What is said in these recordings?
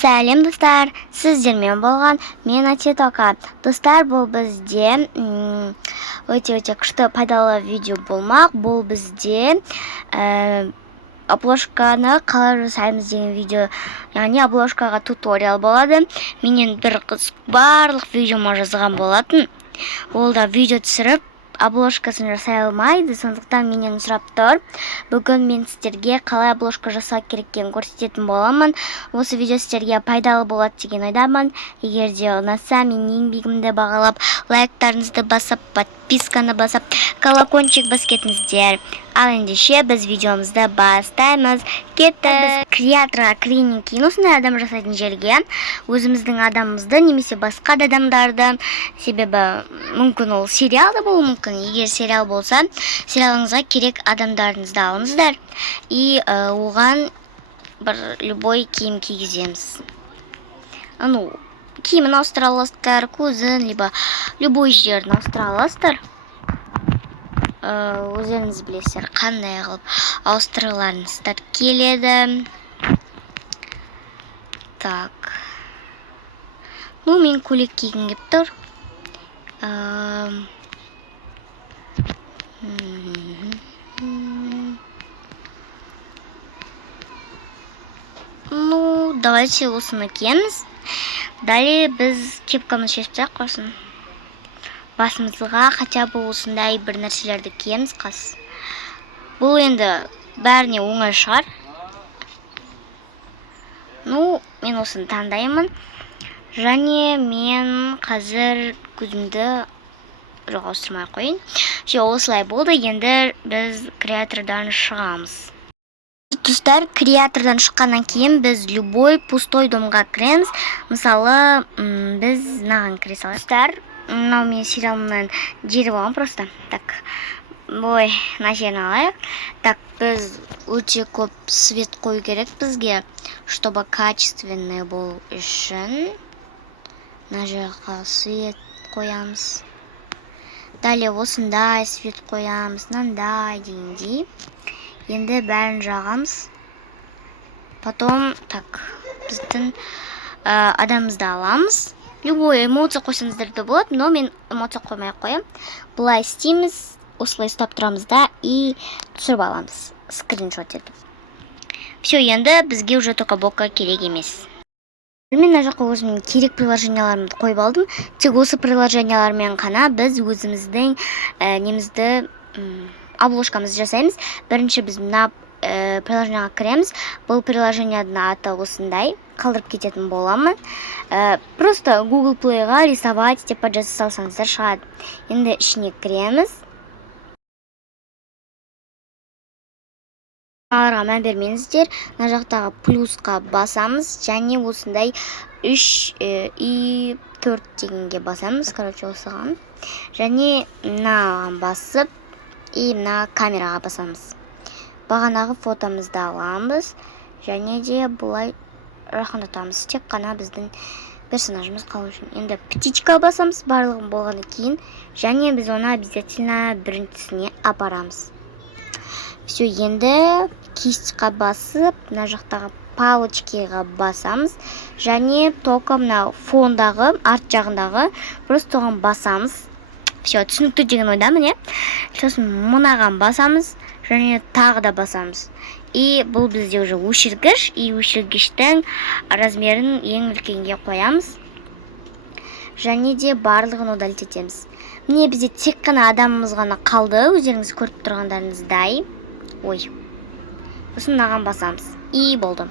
Сәлем достар, сіздермен болған мен Атетока. Достар, бұл бізде өте күшті пайдалы видео болмақ. Бұл бізде обложканы қалай жасаймыз деген видео, яғни обложкаға туториал болады. Менен бір қыз барлық видеома жазған болатын. Ол да видео түсіріп обложкасын жасай алмайды, сондықтан менен сұрап тұр. Бүгін мен сіздерге қалай обложка жасау керектігін көрсететін боламын. Осы видео сіздерге пайдалы болады деген ойдамын. Егер де ұнаса, менің еңбегімді бағалап, лайктарыңызды басып, подписканы басып, колокольчик бас кетіңіздер. Ал ендеше біз видеомызды бастаймыз. Кеттік. Біз креаторға кіргеннен кейін осындай адам жасайтын жерге өзіміздің адамымызды немесе басқа да адамдарды, себебі мүмкін ол сериал да болуы мүмкін. Егер сериал болса, сериалыңызға керек адамдарыңызды алыңыздар и оған бір любой киім кигіземіз. Киімін ауыстыра аласыздар, көзін, либо любой жерін ауыстыра аласыздар. Өздеріңіз білесіздер, қандай қылып ауыстыруларыңыздар келеді. Так. Мен көйлек кигім келіп тұр. Давайте осыны киеміз. Далее біз кепкамыз шешіп тастайық қосын. Басымызға хотя бы осындай бір нәрселерді киеміз қас. Бұл енді бәріне оңай шығар. Мен осыны таңдаймын. Және мен қазір көзімді ауыстырмай қойын. Осылай болды, енді біз креатордан шығамыз. Достар, креатордан шыққаннан кейін біз любой пустой домға кіреміз. Мысалы, біз мынаған кіре салайық. Достар, мынау мен сериалымнан жері болған просто. Так, мына жерін алайық. Так, біз өте көп свет қою керек бізге, чтобы качественный болу үшін. Мына жерға свет қоямыз. Далее осындай свет қоямыз, мынандай дегендей. Енді бәрін жағамыз. Потом, так, біздің адамымызды аламыз. Любой эмоция қойсаңыздар да болады, но мен эмоция қоймай қоям. Бұлай істейміз, осылай ұстап тұрамыз да и түсіріп аламыз, скриншот етіп. Все, енді бізге уже только блокка керек емес. Мен мына жаққа өзімнің керек приложенияларымды қойып алдым. Тек осы приложениялармен қана біз өзіміздің немізді обложкамызды жасаймыз. Бірінші біз мына приложенияға кіреміз. Бұл приложенияның аты осындай, қалдырып кететін боламын. Просто Google Play'ға рисовать деп жаза салсаңыздар шығады. Енді ішіне кіреміз. Аларға мән бермеңіздер. Мына жақтағы плюсқа басамыз, және осындай 3 и 4 дегенге басамыз. Короче, осыған. Және мынаған басып, и мына камераға басамыз. Бағанағы фотомызды аламыз, және де бұлай жақындатамыз. Тек қана біздің персонажымыз қалу үшін. Енді птичка басамыз барлығын болғаны кейін, және біз оны обязательно біріншісіне апарамыз. Все, енді кистқа басып, мына жақтағы палочкаға басамыз, және тока мына фондағы, арт жағындағы просто оған басамыз. Все, түсінікті деген ойдамын, сосын мынаған басамыз, және тағы да басамыз. И бұл бізде уже өшіргіш, и өшіргіштің размерін ең үлкенге қоямыз. Және де барлығын удалить етеміз. Міне бізде тек қана адамымыз ғана қалды, өздеріңіз көріп тұрғандарыңыздай. Сосын мынаған басамыз. И болды.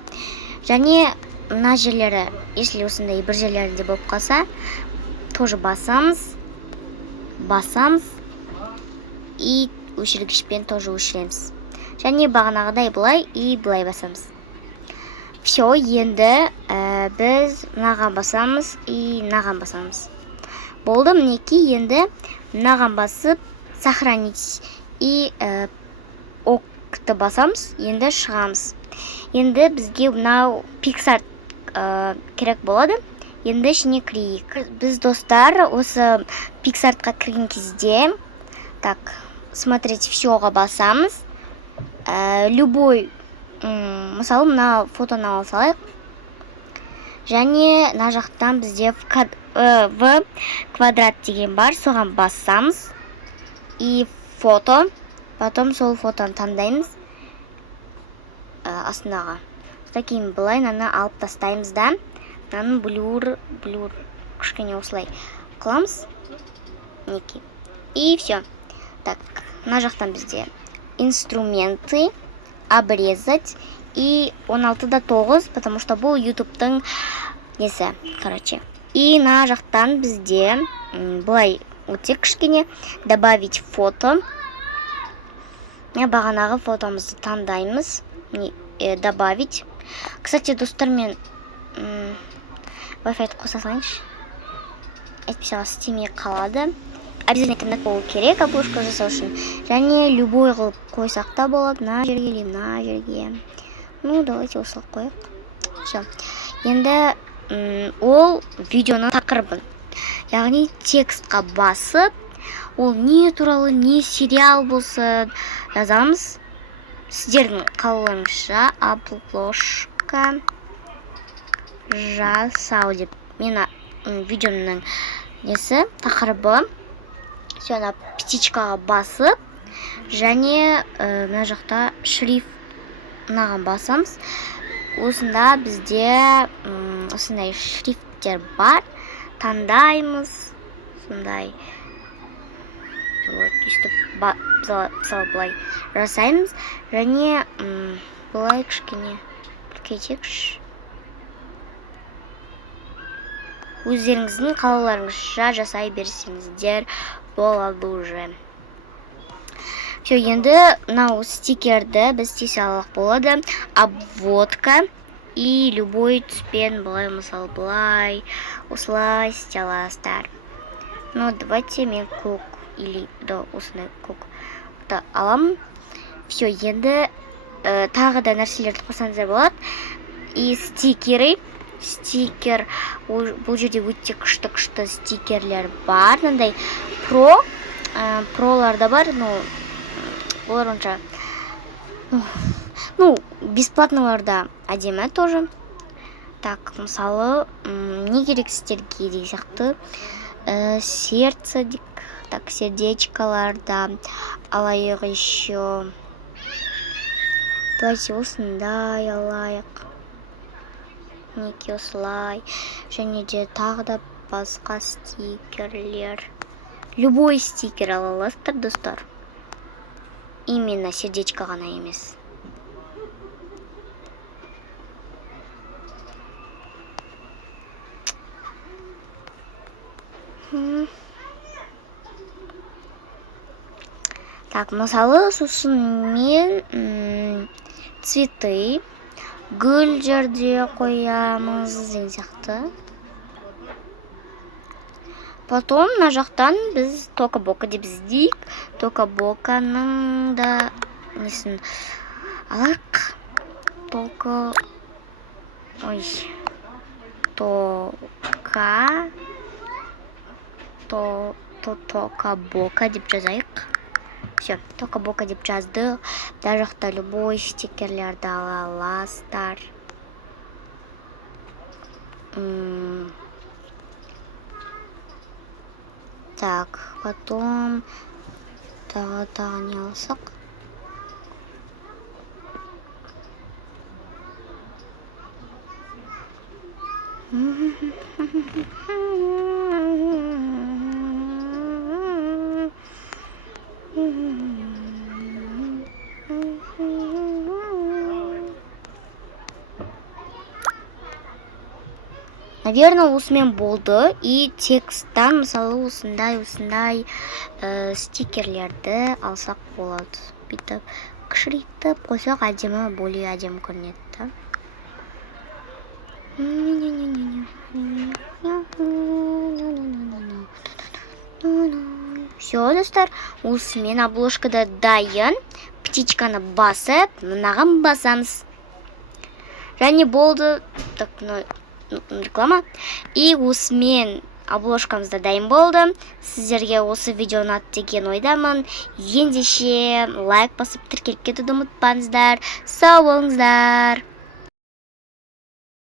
Және мына жерлері, если осындай бір жерлерінде болып қалса, тоже басамыз. И өшіргішпен тоже өшіреміз. Және бағанағыдай бұлай и бұлай басамыз. Все, енді біз мынаған басамыз и мынаған басамыз. Болды, мінекей, енді мынаған басып сохранить и окты басамыз, енді шығамыз. Енді бізге мынау Pixar керек болады. Енді ішіне кірейік. Біз, достар, осы Pixar'ға кірген кезде, так, смотрите, всеға басамыз. Любой, мысалы, мына фотоны ала салайық. және мына жақтан бізде в квадрат деген бар, соған бассамыз и фото, потом сол фотоны таңдаймыз астындағы. Кейін былай мынаны алып тастаймыз да, мынаны блюр кішкене осылай қыламыз. Неки. И все. Так, мына жақтан бізде инструменты, обрезать и 16:9, потому что бұл ютубтың несі, короче. И мына жақтан бізде былай өте кішкене добавить фото. Бағанағы фотомызды таңдаймыз. Добавить. Кстати, достар, мен Wi-Fi қоса салайыншы. Әйтпесе істемей қалады. Обязательно интернет болу керек обложка жасау үшін. Және любой қылып қойсақ та болады. Мына жерге, мына жерге. Ну, давайте осылай қояйық. Все. Енді ол видеоның тақырыбын, яғни текстқа басып, ол не туралы, не сериал болсын жазамыз. Сіздердің қалауыңызша обложка жасау деп. Мен видеоның несі, тақырыбы. Сені птичкаға басып, және мына жақта шрифт мынаған басамыз. Осында бізде осындай шрифттер бар. Таңдаймыз. Сондай. Мысалы бұлай жасаймыз. Және бұлай кішкене үлкейтекші. Өздеріңіздің қалауларыңызша жасай берсеңіздер болады уже. Все, енді мынау стикерді біз тесе алақ болады. Обводка и любой түспен бұлай, мысалы бұлай, осылай істей аласыздар. Ну, давайте мен көк или да осындай көк аламын. Все, енді тағы да нәрселерді қосаңыздар болады. И стикер, бұл жерде өте күшті стикерлер бар. Мындай пролар да бар, олар онша, бесплатнылар да әдемі тоже. Так, мысалы, не керек сіздерге деген сияқты, сердце, так, сердечкалар да алайық еще. Давайте осындай алайық. Неке осылай. Және де тағы да басқа стикерлер. Любой стикер ала аласыздар, достар. Именно сердечко ғана емес. Так, мысалы, сосын мен цветы, гүл жерде қоямыз деген сияқты. Потом мына жақтан біз тока-бока деп іздейік. Тока-боканың да несін алақ. Тока-бока деп жазайық. Все, тока-бока деп жаздық. Да жақта любой стикерлерді ала аласыздар. Так, потом тағы не алсақ. Наверное, осымен болды. И тексттан, мысалы, осындай стикерлерді алсақ болады. Бүйтіп кішірейтіп қойсақ әдемі, более әдемі көрінеді. Все, достар, осымен обложкада дайын. Птичканы басып, мынаған басамыз. Және болды. Так, реклама. И осымен обложкамызда дайын болды. Сіздерге осы видео ұнады деген ойдамын. Ендеше лайк басып тіркеліп кетуді ұмытпаңыздар. Сау болыңыздар.